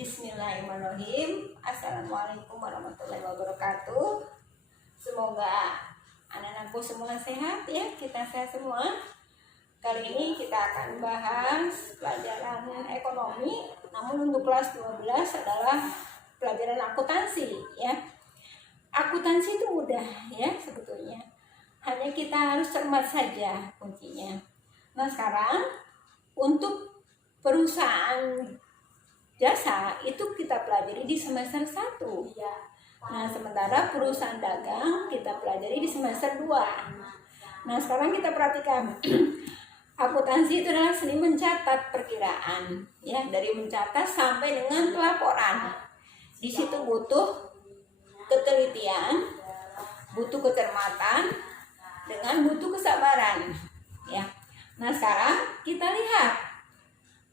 Bismillahirrahmanirrahim. Assalamualaikum warahmatullahi wabarakatuh. Semoga anak-anakku semua sehat ya, kita sehat semua. Kali ini kita akan bahas pelajaran ekonomi, namun untuk kelas 12 adalah pelajaran akuntansi ya. Akuntansi itu mudah ya sebetulnya. Hanya kita harus cermat saja kuncinya. Nah, sekarang untuk perusahaan jasa itu kita pelajari di semester 1 ya. Nah, sementara perusahaan dagang kita pelajari di semester 2. Nah, sekarang kita perhatikan. Akuntansi itu adalah seni mencatat perkiraan ya, dari mencatat sampai dengan pelaporan. Di situ butuh ketelitian, butuh kecermatan, dengan butuh kesabaran ya. Nah, sekarang kita lihat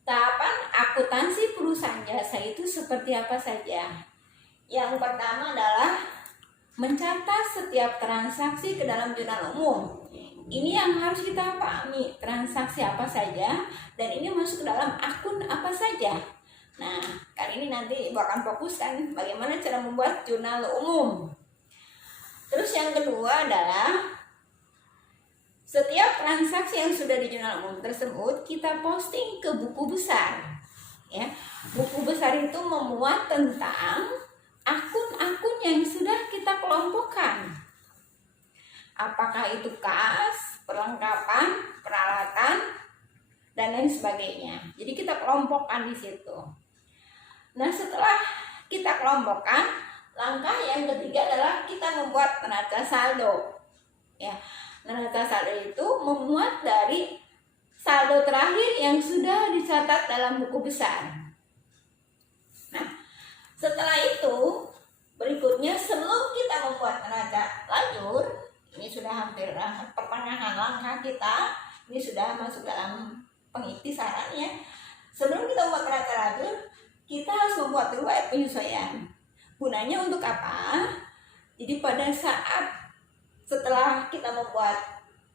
tahapan akuntansi perusahaan jasa itu seperti apa saja. Yang pertama adalah mencatat setiap transaksi ke dalam jurnal umum. Ini yang harus kita pahami, transaksi apa saja dan ini masuk ke dalam akun apa saja. Nah, kali ini nanti Ibu akan fokuskan bagaimana cara membuat jurnal umum. Terus yang kedua adalah setiap transaksi yang sudah di jurnal umum tersebut kita posting ke buku besar ya. Buku besar itu memuat tentang akun-akun yang sudah kita kelompokkan. Apakah itu kas, perlengkapan, peralatan, dan lain sebagainya. Jadi kita kelompokkan di situ. Nah, setelah kita kelompokkan, langkah yang ketiga adalah kita membuat neraca saldo ya. Neraca saldo itu memuat dari saldo terakhir yang sudah dicatat dalam buku besar. Nah, setelah itu berikutnya sebelum kita membuat neraca lajur, ini sudah hampir pertengahan langkah kita, ini sudah masuk dalam pengiktisaran ya. Sebelum kita membuat neraca lajur, kita harus membuat dulu penyesuaian. Gunanya untuk apa? Jadi pada saat setelah kita membuat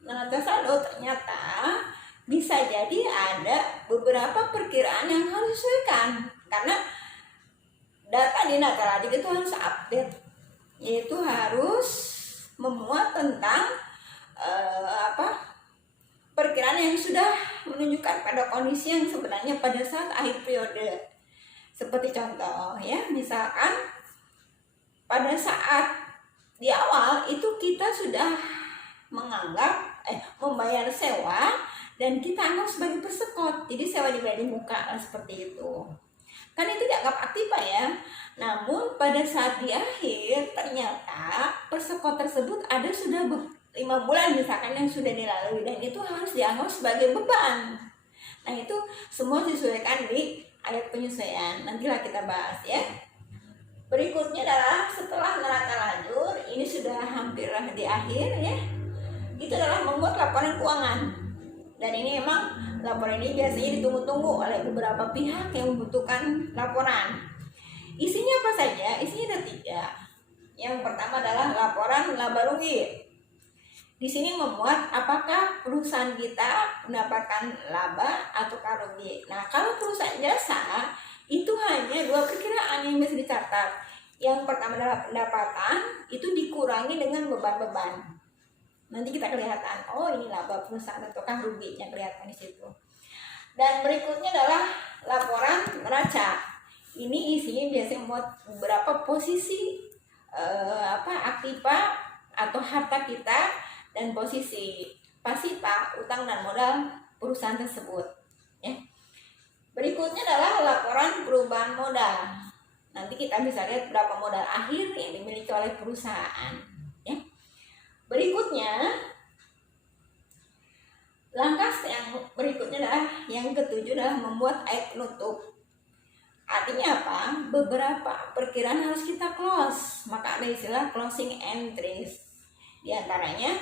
neraca saldo ternyata bisa jadi ada beberapa perkiraan yang harus disesuaikan karena data di neraca lajur itu harus update, yaitu harus memuat tentang perkiraan yang sudah menunjukkan pada kondisi yang sebenarnya pada saat akhir periode. Seperti contoh ya, misalkan pada saat di awal itu kita sudah menganggap membayar sewa dan kita anggap sebagai persekot, jadi sewa dibayar di muka seperti itu. Kan itu dianggap aktiva ya. Namun pada saat di akhir ternyata persekot tersebut ada sudah 5 bulan misalkan yang sudah dilalui dan itu harus dianggap sebagai beban. Nah, itu semua disesuaikan di ayat penyesuaian. Nantilah kita bahas ya. Berikutnya adalah setelah neraca lajur, ini sudah hampir di akhir ya. Itu adalah membuat laporan keuangan. Dan ini memang laporan ini biasanya ditunggu-tunggu oleh beberapa pihak yang membutuhkan laporan. Isinya apa saja? Isinya ada 3. Yang pertama adalah laporan laba rugi. Di sini memuat apakah perusahaan kita mendapatkan laba atau rugi. Nah, kalau perusahaan jasa itu hanya 2 perkiraan yang bisa dicatat. Yang pertama adalah pendapatan, itu dikurangi dengan beban-beban. Nanti kita kelihatan, oh ini laba perusahaan ataukah ruginya kelihatan di situ. Dan berikutnya adalah laporan neraca. Ini isinya biasanya membuat beberapa posisi aktiva atau harta kita dan posisi pasifa, utang dan modal perusahaan tersebut. Ya. Berikutnya adalah laporan perubahan modal. Nanti kita bisa lihat berapa modal akhir yang dimiliki oleh perusahaan. Ya. Berikutnya, langkah yang berikutnya adalah yang ketujuh adalah membuat ayat penutup. Artinya apa? Beberapa perkiraan harus kita close. Maka ada istilah closing entries. Di antaranya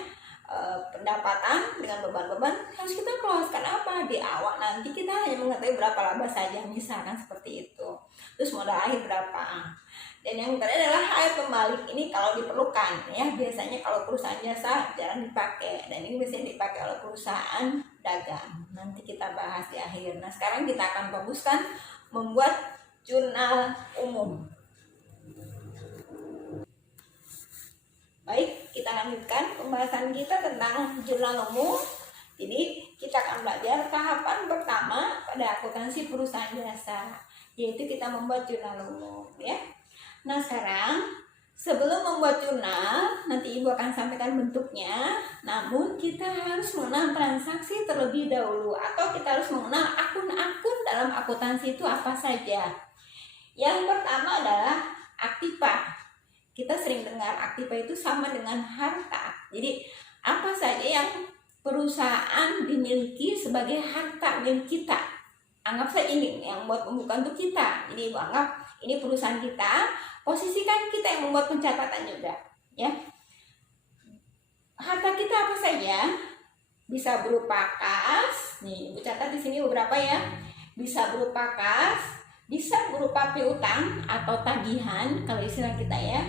pendapatan dengan beban-beban harus kita close. Karena apa? Di awal nanti kita hanya mengetahui berapa laba saja, misalkan seperti itu. Terus modal akhir berapa. Dan yang terakhir adalah ayat pembalik. Ini kalau diperlukan ya. Biasanya kalau perusahaan jasa jarang dipakai, dan ini biasanya dipakai oleh perusahaan dagang. Nanti kita bahas di akhir. Nah, sekarang kita akan fokuskan membuat jurnal umum. Baik, kita lanjutkan pembahasan kita tentang jurnal umum. Jadi kita akan belajar tahapan pertama pada akuntansi perusahaan jasa, yaitu kita membuat jurnal umum ya. Nah sekarang sebelum membuat jurnal, nanti Ibu akan sampaikan bentuknya. Namun kita harus mengenal transaksi terlebih dahulu, atau kita harus mengenal akun-akun dalam akuntansi itu apa saja. Yang pertama adalah aktiva. Kita sering dengar aktiva itu sama dengan harta. Jadi apa saja yang perusahaan dimiliki sebagai harta milik kita. Anggap saja ini yang buat pembukaan untuk kita. Jadi Ibu anggap ini perusahaan kita, posisikan kita yang membuat pencatatan juga, ya. Harta kita apa saja? Bisa berupa kas. Nih, Ibu catat di sini beberapa ya. Bisa berupa kas, bisa berupa piutang atau tagihan kalau istilah kita ya.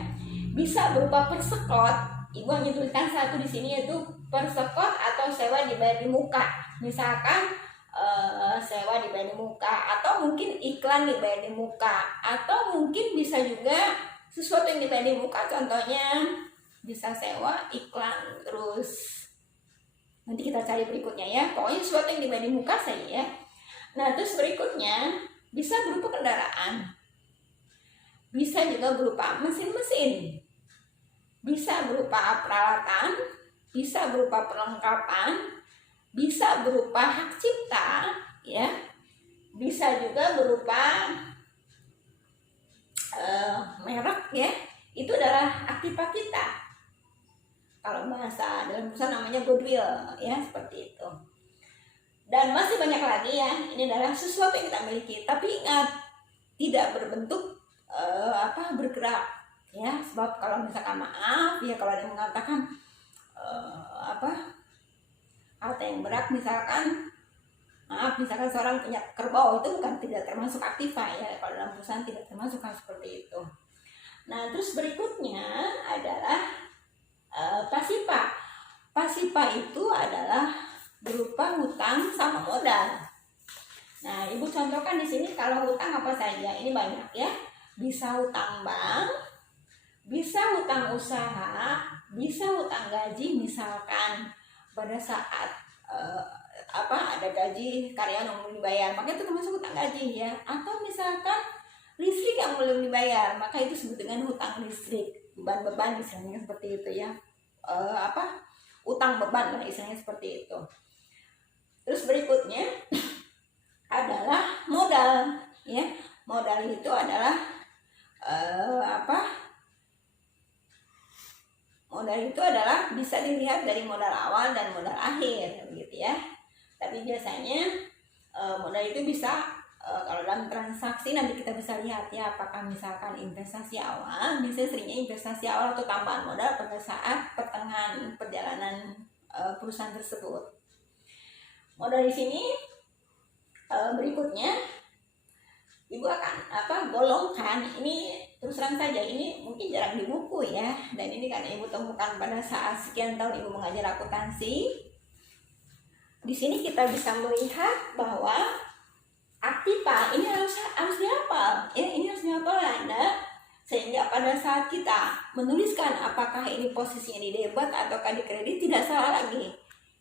Bisa berupa persekot. Ibu hanya tuliskan satu di sini, yaitu persekot atau sewa dibayar di muka. Misalkan sewa dibayar di muka, atau mungkin iklan dibayar di muka, atau mungkin bisa juga sesuatu yang dibayar di muka. Contohnya bisa sewa, iklan, terus nanti kita cari berikutnya ya. Pokoknya sesuatu yang dibayar di muka saja ya. Nah terus berikutnya bisa berupa kendaraan, bisa juga berupa mesin-mesin, bisa berupa peralatan, bisa berupa perlengkapan, bisa berupa hak cipta, ya, bisa juga berupa merek ya. Itu adalah aktiva kita. Kalau bahasa dalam perusahaan namanya goodwill ya, seperti itu. Dan masih banyak lagi ya. Ini adalah sesuatu yang kita miliki, tapi ingat tidak berbentuk bergerak ya. Sebab kalau misalkan maaf ya, kalau ada yang mengatakan harta yang berat, misalkan maaf, misalkan seorang punya kerbau, itu bukan, tidak termasuk aktiva ya. Kalau dalam perusahaan tidak termasuk hal seperti itu. Nah terus berikutnya adalah pasiva. Pasiva itu adalah berupa hutang sama modal. Nah Ibu contohkan di sini kalau hutang apa saja. Ini banyak ya. Bisa hutang bank, bisa hutang usaha, bisa hutang gaji. Misalkan pada saat ada gaji karyawan yang belum dibayar, maka itu termasuk hutang gaji ya. Atau misalkan listrik yang belum dibayar, maka itu disebut dengan hutang listrik. Beban-beban misalnya seperti itu ya. Utang beban lah istilahnya seperti itu. Terus berikutnya adalah modal ya. Modal itu adalah modal itu adalah bisa dilihat dari modal awal dan modal akhir gitu ya. Tapi biasanya modal itu bisa kalau dalam transaksi nanti kita bisa lihat ya, apakah misalkan investasi awal, biasanya seringnya investasi awal atau tambahan modal pada saat pertengahan perjalanan perusahaan tersebut. Modal di sini berikutnya Ibu akan golongkan. Ini terus terang saja, ini mungkin jarang di buku ya, dan ini karena Ibu temukan pada saat sekian tahun Ibu mengajar akuntansi. Di sini kita bisa melihat bahwa aktiva ini harus dihafal ya, ini harus dihafal Anda, sehingga pada saat kita menuliskan apakah ini posisinya di debit ataukah di kredit, tidak salah lagi.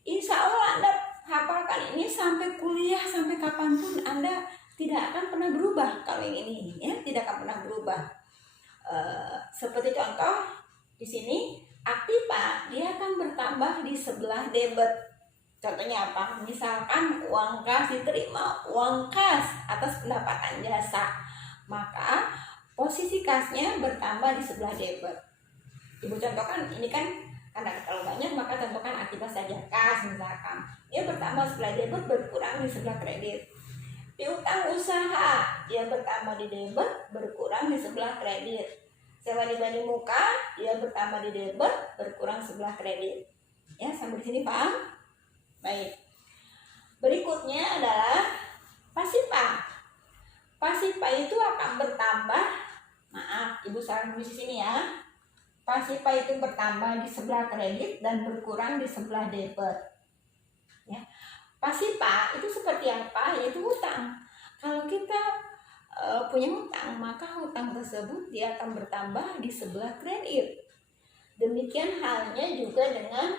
Insya Allah Anda hafalkan ini sampai kuliah, sampai kapanpun Anda tidak akan pernah berubah. Kalau yang ini ya, tidak akan pernah berubah. Seperti contoh di sini, aktiva dia akan bertambah di sebelah debit. Contohnya apa? Misalkan uang kas diterima, uang kas atas pendapatan jasa, maka posisi kasnya bertambah di sebelah debit. Ibu contohkan ini kan, karena kalau banyak maka contohkan aktiva saja. Kas misalkan dia bertambah sebelah debit, berkurang di sebelah kredit. Piutang usaha dia bertambah di debit, berkurang di sebelah kredit. Sewa dibayar di muka dia bertambah di debit, berkurang sebelah kredit. Ya, sampai di sini paham? Baik. Berikutnya adalah pasiva. Pasiva itu akan bertambah, maaf, Ibu saran di sini ya. Pasiva itu bertambah di sebelah kredit dan berkurang di sebelah debit. Ya. Pasiva itu seperti apa? Yaitu hutang. Kalau kita punya hutang, maka hutang tersebut dia akan bertambah di sebelah kredit. Demikian halnya juga dengan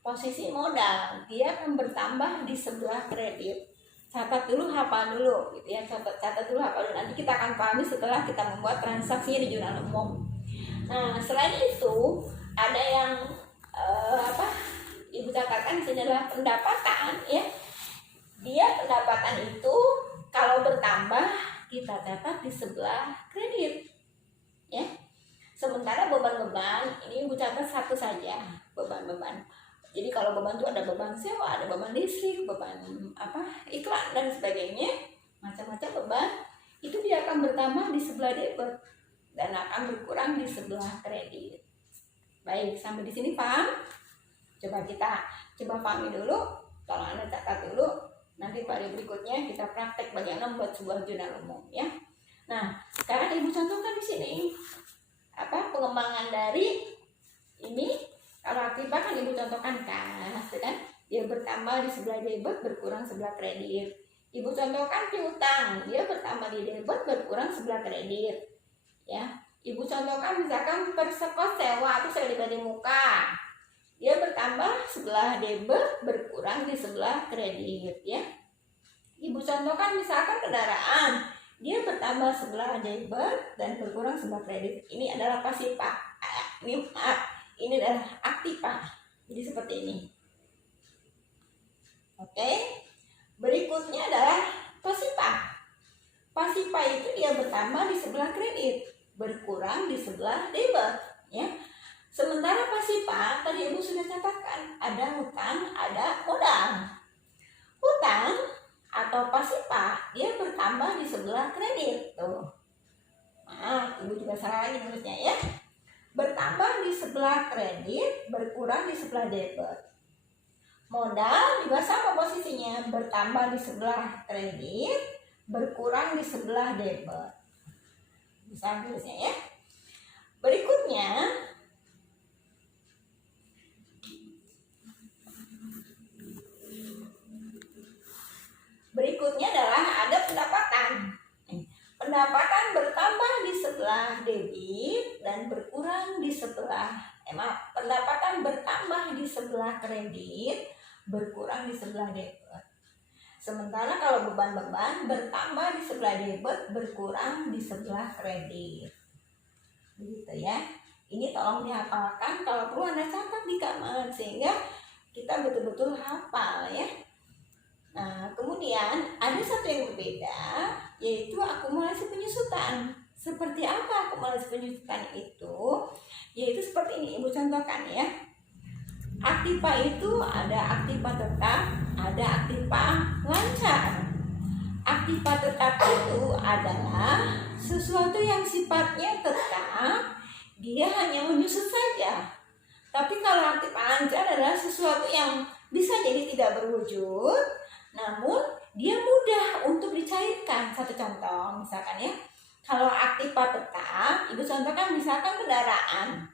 posisi modal, dia akan bertambah di sebelah kredit. Catat dulu, hafal dulu gitu ya, catat dulu, hafal dulu. Nanti kita akan pahami setelah kita membuat transaksinya di jurnal umum. Nah, selain itu ada yang Ibu catatkan di sini adalah pendapatan ya. Dia pendapatan itu kalau bertambah kita catat di sebelah kredit ya. Sementara beban-beban ini Ibu catat satu saja, beban-beban. Jadi kalau beban itu ada beban sewa, ada beban listrik, beban iklan dan sebagainya, macam-macam beban, itu dia akan bertambah di sebelah debit dan akan berkurang di sebelah kredit. Baik, sampai di sini paham? Coba pahami dulu, tolong Anda catat dulu. Nanti pada berikutnya kita praktek bagaimana membuat sebuah jurnal umum ya. Nah, sekarang Ibu contohkan di sini pengembangan dari ini. Kalau aktiva kan Ibu contohkan kas, kan? Dia bertambah di sebelah debit, berkurang sebelah kredit. Ibu contohkan piutang, dia bertambah di debit, berkurang sebelah kredit. Ya, Ibu contohkan misalkan persekos sewa atau sewa di muka, dia bertambah sebelah debit, berkurang di sebelah kredit. Ya, Ibu contohkan misalkan kendaraan, dia bertambah sebelah debit dan berkurang sebelah kredit. Ini adalah pasifa. Ini adalah aktiva. Jadi seperti ini. Oke. Berikutnya adalah pasifa. Pasifa itu dia bertambah di sebelah kredit, berkurang di sebelah debit, ya. Sementara pasifa tadi Ibu sudah catatkan, ada hutang, ada modal. Hutang atau pasifa dia bertambah di sebelah kredit, tuh. Nah, Ibu juga salah lagi nulisnya ya. Bertambah di sebelah kredit, berkurang di sebelah debit. Modal juga sama posisinya, bertambah di sebelah kredit, berkurang di sebelah debit. Bisa tulisnya ya. Berikutnya adalah ada pendapatan. Pendapatan bertambah di sebelah debit dan berkurang di sebelah pendapatan bertambah di sebelah kredit, berkurang di sebelah debit. Sementara kalau beban-beban bertambah di sebelah debit, berkurang di sebelah kredit. Begitu ya. Ini tolong dihafalkan, kalau perlu Anda catat di kamar sehingga kita betul-betul hafal ya. Nah, kemudian ada satu yang berbeda, yaitu akumulasi penyusutan. Seperti apa akumulasi penyusutan itu? Yaitu seperti ini, Ibu contohkan ya. Aktiva itu ada aktiva tetap, ada aktiva lancar. Aktiva tetap itu adalah sesuatu yang sifatnya tetap, dia hanya menyusut saja. Tapi kalau aktiva lancar adalah sesuatu yang bisa jadi tidak berwujud, namun dia mudah untuk dicairkan. Satu contoh misalkan ya, kalau aktiva tetap, Ibu contohkan misalkan kendaraan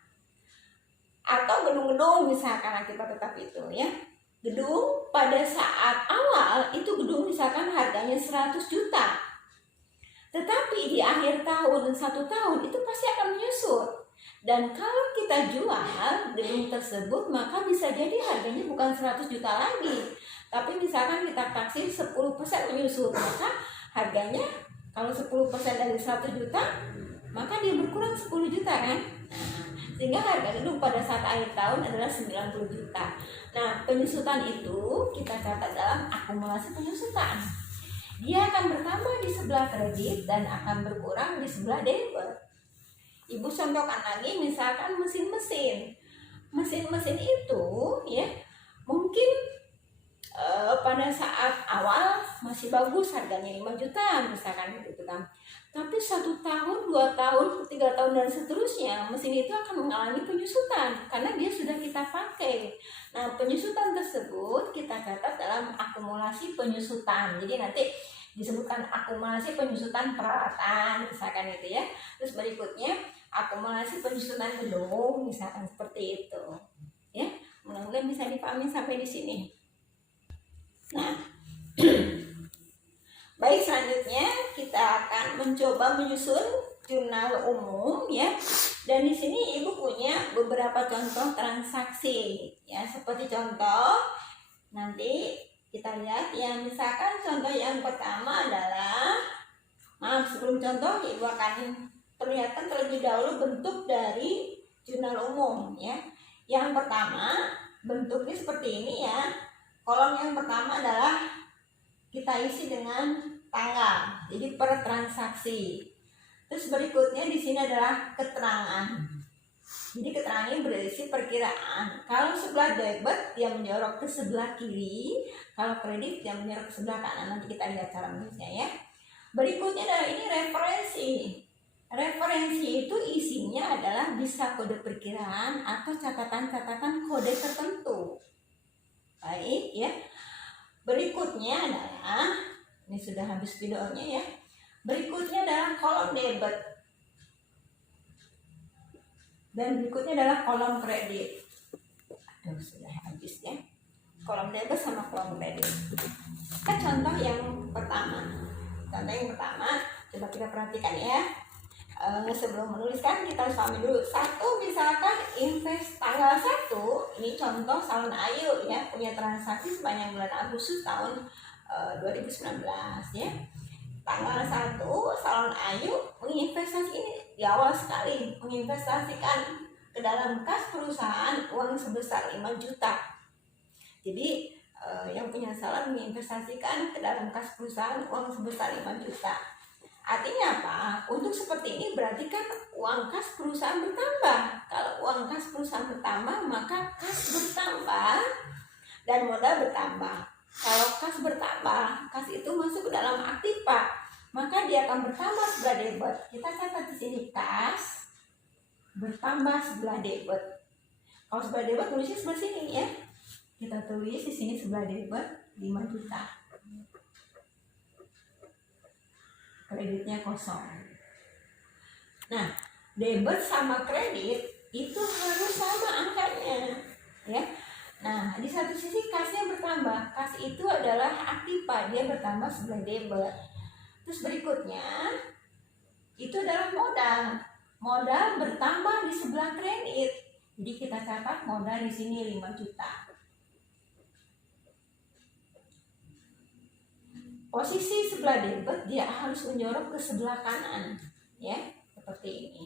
atau gedung-gedung, misalkan aktiva tetap itu ya. Gedung pada saat awal itu gedung misalkan harganya 100 juta. Tetapi di akhir tahun 1 tahun itu pasti akan menyusut. Dan kalau kita jual gedung tersebut, maka bisa jadi harganya bukan 100 juta lagi, tapi misalkan kita taksir 10% menyusut, maka harganya kalau 10% dari 100 juta, maka dia berkurang 10 juta kan. Sehingga harga gedung pada saat akhir tahun adalah 90 juta. Nah, penyusutan itu kita catat dalam akumulasi penyusutan. Dia akan bertambah di sebelah kredit dan akan berkurang di sebelah debit. Ibu contohkan lagi misalkan mesin-mesin. Mesin-mesin itu ya mungkin pada saat awal masih bagus, harganya 5 juta misalkan gitu kan. Tapi 1 tahun, 2 tahun, 3 tahun dan seterusnya mesin itu akan mengalami penyusutan karena dia sudah kita pakai. Nah, penyusutan tersebut kita catat dalam akumulasi penyusutan. Jadi nanti disebutkan akumulasi penyusutan peralatan misalkan itu ya. Terus berikutnya akumulasi penyusutan gedung misalkan seperti itu. Ya, mudah-mudahan bisa dipahami sampai di sini. Nah, Baik, selanjutnya kita akan mencoba menyusun jurnal umum ya. Dan di sini Ibu punya beberapa contoh transaksi ya, seperti contoh nanti kita lihat ya. Misalkan contoh yang pertama adalah, sebelum contoh Ibu akan perlihatkan terlebih dahulu bentuk dari jurnal umum ya. Yang pertama bentuknya seperti ini ya. Kolom yang pertama adalah kita isi dengan tanggal, jadi per transaksi. Terus berikutnya di sini adalah keterangan. Jadi keterangan ini berisi perkiraan. Kalau sebelah debit dia menjorok ke sebelah kiri, kalau kredit dia menjorok ke sebelah kanan. Nanti kita lihat cara menulisnya ya. Berikutnya adalah ini referensi. Referensi itu isinya adalah bisa kode perkiraan atau catatan-catatan kode tertentu. Baik ya. Berikutnya adalah, ini sudah habis videonya ya. Berikutnya adalah kolom debit. Dan berikutnya adalah kolom kredit. Aduh, sudah habis ya. Kolom debit sama kolom kredit. Kita contoh yang pertama. Contoh yang pertama, coba kita perhatikan ya. Sebelum menuliskan kita harus pahami dulu. Satu, misalkan invest tanggal 1, ini contoh Salon Ayu ya, punya transaksi sepanjang bulan Agustus tahun 2019 ya. Tanggal 1 Salon Ayu menginvestasi ini di awal sekali, menginvestasikan ke dalam kas perusahaan uang sebesar 5 juta. Jadi yang punya salon menginvestasikan ke dalam kas perusahaan uang sebesar 5 juta. Artinya apa? Untuk seperti ini berarti kan uang kas perusahaan bertambah. Kalau uang kas perusahaan bertambah, maka kas bertambah dan modal bertambah. Kalau kas bertambah, kas itu masuk ke dalam aktiva, maka dia akan bertambah sebelah debit. Kita catat di sini kas bertambah sebelah debit. Kalau sebelah debit tulisnya sebelah sini ya. Kita tulis di sini sebelah debit 5 juta. Kreditnya kosong. Nah, debit sama kredit itu harus sama angkanya ya. Nah, di satu sisi kasnya bertambah. Kas itu adalah aktiva, dia bertambah sebelah debit. Terus berikutnya itu adalah modal. Modal bertambah di sebelah kredit. Jadi kita catat modal di sini 5 juta. Posisi sebelah debit dia harus menjorok ke sebelah kanan ya, seperti ini.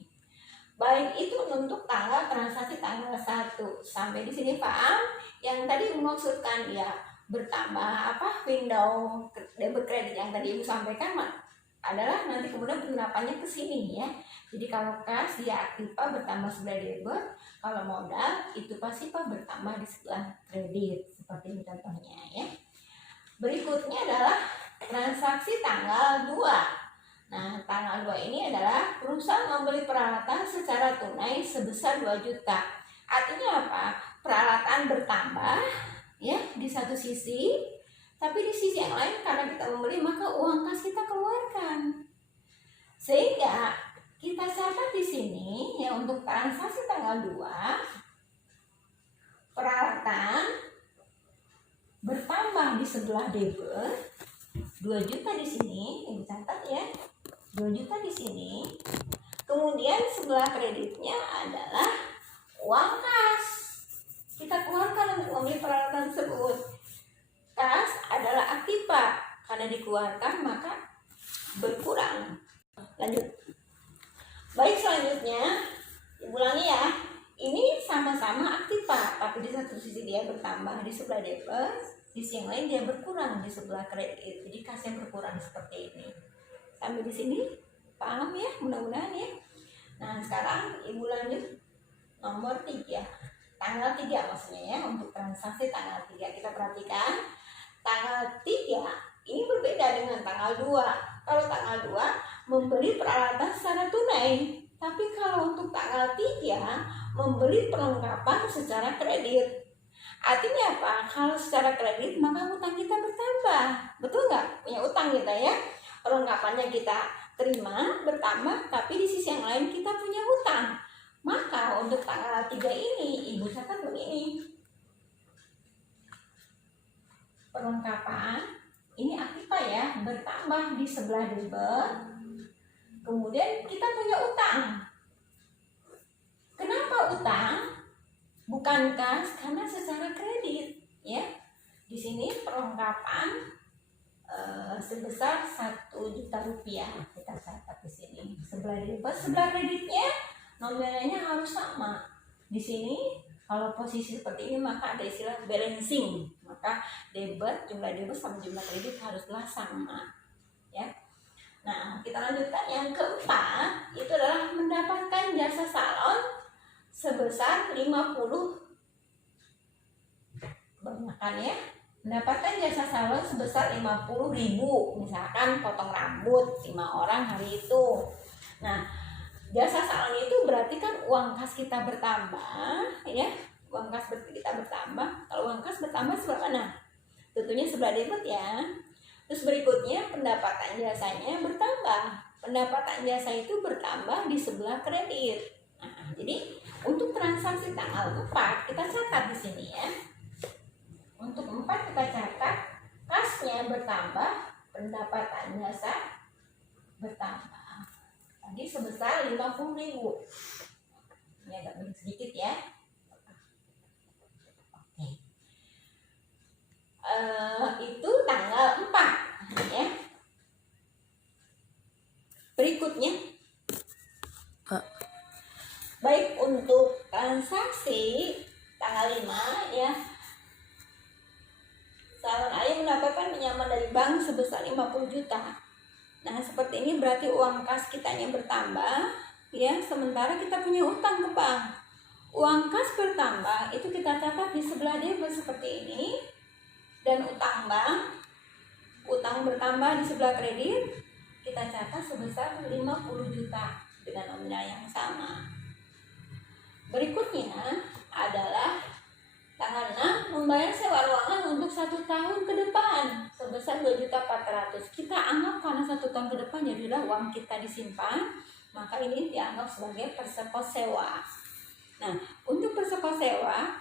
Baik, itu untuk tanggal transaksi tanggal 1. Sampai di sini paham? Yang tadi memaksudkan dia bertambah window debit kredit yang tadi Ibu sampaikan adalah nanti kemudian penerapannya ke sini ya. Jadi kalau kas dia aktiva bertambah sebelah debit, kalau modal itu pasifah bertambah di sebelah kredit, seperti ini contohnya ya. Berikutnya adalah transaksi tanggal 2. Nah, tanggal 2 ini adalah perusahaan membeli peralatan secara tunai sebesar 2 juta. Artinya apa? Peralatan bertambah ya di satu sisi, tapi di sisi yang lain karena kita membeli maka uang kas kita keluarkan. Sehingga kita catat di sini ya, untuk transaksi tanggal 2 peralatan bertambah di sebelah debit 2 juta di sini, ini catat ya. 2 juta di sini. Kemudian sebelah kreditnya adalah uang kas. Kita keluarkan untuk membeli peralatan tersebut. Kas adalah aktiva, karena dikeluarkan maka berkurang. Lanjut. Baik, selanjutnya ulangi ya. Ini sama-sama aktiva, tapi di satu sisi dia bertambah di sebelah debit, di sisi yang lain dia berkurang di sebelah kredit. Jadi kasnya berkurang seperti ini. Sampai di sini paham ya, mudah-mudahan ya. Nah, sekarang Ibu lanjut nomor 3. Tanggal 3 maksudnya ya, untuk transaksi tanggal 3. Kita perhatikan tanggal 3 ini berbeda dengan tanggal 2. Kalau tanggal 2 membeli peralatan secara tunai, tapi kalau untuk tanggal 3 membeli perlengkapan secara kredit. Artinya apa? Kalau secara kredit maka utang kita bertambah. Betul nggak? Punya utang kita ya. Perlengkapannya kita terima bertambah, tapi di sisi yang lain kita punya utang. Maka untuk tanggal 3 ini Ibu catat begini. Perlengkapan ini aktiva ya, bertambah di sebelah debit. Kemudian kita punya utang. Kenapa utang? Bukan kas, karena secara kredit ya. Di sini perlengkapan sebesar 1 juta rupiah kita catat di sini. Sebelah debit, sebelah kreditnya nominalnya harus sama. Di sini kalau posisi seperti ini maka ada istilah balancing, maka jumlah debit sama jumlah kredit haruslah sama ya. Nah, kita lanjutkan yang keempat, itu adalah mendapatkan jasa salon sebesar 50, kebanyakan ya, mendapatkan jasa salon sebesar 50.000, misalkan potong rambut 5 orang hari itu. Nah, jasa salon itu berarti kan uang kas kita bertambah ya, uang kas kita bertambah. Kalau uang kas bertambah sebelah mana? Tentunya sebelah debit ya. Terus berikutnya pendapatan jasanya bertambah. Pendapatan jasa itu bertambah di sebelah kredit. Nah, jadi untuk transaksi tanggal 4 kita catat di sini ya. Untuk 4 kita catat, kasnya bertambah, pendapatan jasa bertambah. Tadi sebesar 50.000. Ini agak lebih sedikit ya. Oke. Itu tanggal 4 ya. Berikutnya, baik untuk transaksi tanggal 5 ya, salon ayah mendapatkan pinjaman dari bank sebesar 50 juta. Nah, seperti ini berarti uang kas kitanya bertambah ya, sementara kita punya utang ke bank. Uang kas bertambah itu kita catat di sebelah debit seperti ini. Dan utang bank, utang bertambah di sebelah kredit, kita catat sebesar 50 juta dengan nominal yang sama. Berikutnya adalah tanggal 6 membayar sewa ruangan untuk 1 tahun ke depan sebesar 2.400.000. Kita anggap karena 1 tahun ke depan jadilah uang kita disimpan, maka ini dianggap sebagai persekot sewa. Nah, untuk persekot sewa,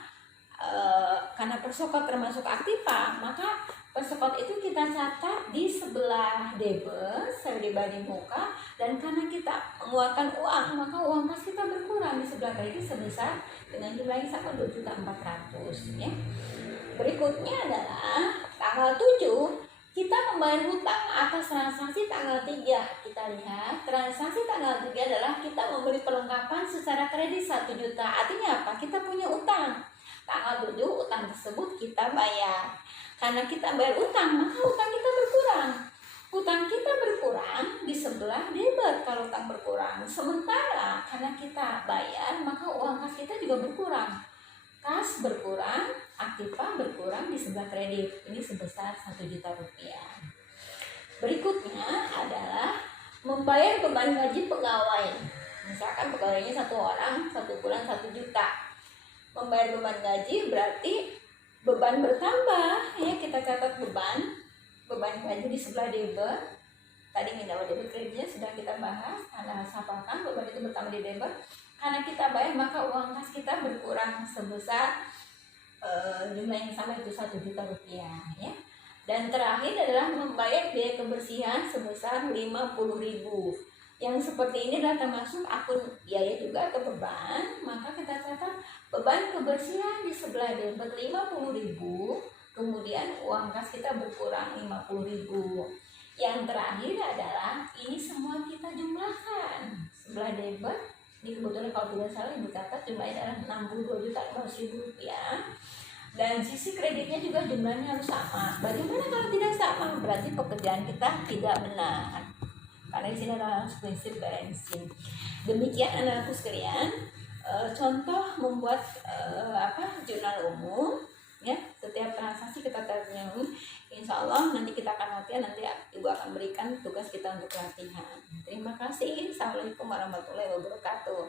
karena persekot termasuk aktiva, maka persekot itu kita catat di sebelah debit, dibanding muka, dan karena kita mengeluarkan uang, maka uang kas kita berkurang di sebelah kredit sebesar dengan jumlah yang sama 2.400.000 ya. Berikutnya adalah tanggal 7 kita membayar hutang atas transaksi tanggal 3. Kita lihat transaksi tanggal 3 adalah kita membeli perlengkapan secara kredit 1 juta. Artinya apa? Kita punya utang. Tanggal 7 utang tersebut kita bayar. Karena kita bayar utang, maka utang kita berkurang. Utang kita berkurang di sebelah debit kalau utang berkurang. Sementara karena kita bayar, maka uang kas kita juga berkurang. Kas berkurang, aktiva berkurang di sebelah kredit. Ini sebesar 1 juta rupiah. Berikutnya adalah membayar beban gaji pegawai. Misalkan pegawainya 1 orang, 1 bulan 1 juta. Membayar beban gaji berarti beban bertambah ya, kita catat beban gaji di sebelah debit. Tadi minimal debit kreditnya sudah kita bahas, karena sapakan beban itu bertambah di debit. Karena kita bayar maka uang kas kita berkurang sebesar jumlah yang sama, itu 1 juta rupiah ya. Dan terakhir adalah membayar biaya kebersihan sebesar 50.000. Yang seperti ini adalah termasuk akun biaya juga atau beban, maka kita catat beban kebersihan di sebelah debit 50.000, kemudian uang kas kita berkurang 50.000. Yang terakhir adalah ini semua kita jumlahkan. Sebelah debit, ini kebetulan kalau tidak salah ibu catat jumlahnya adalah 62.500.000 rupiah. Dan sisi kreditnya juga jumlahnya harus sama. Bagaimana kalau tidak sama? Berarti pekerjaan kita tidak benar. Karena di sini adalah prinsip balancing. Demikian anak-anakku sekalian, contoh membuat jurnal umum ya. Setiap transaksi kita terjun, insya Allah nanti kita akan latihan, nanti ibu akan berikan tugas kita untuk latihan. Terima kasih. Assalamualaikum warahmatullahi wabarakatuh.